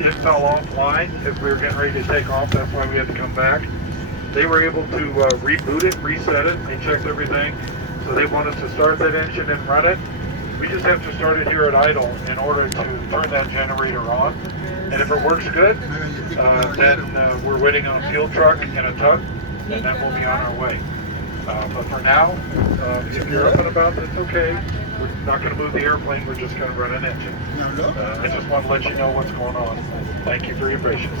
it fell offline as we were getting ready to take off. That's why we had to come back. They were able to reboot it, reset it. They checked everything. So they want us to start that engine and run it. We just have to start it here at idle in order to turn that generator on. And if it works good, then we're waiting on a fuel truck and a tug, and then we'll be on our way. But for now, if you're up and about, it's okay. We're not going to move the airplane. We're just going to run an engine. I just want to let you know what's going on. Thank you for your patience.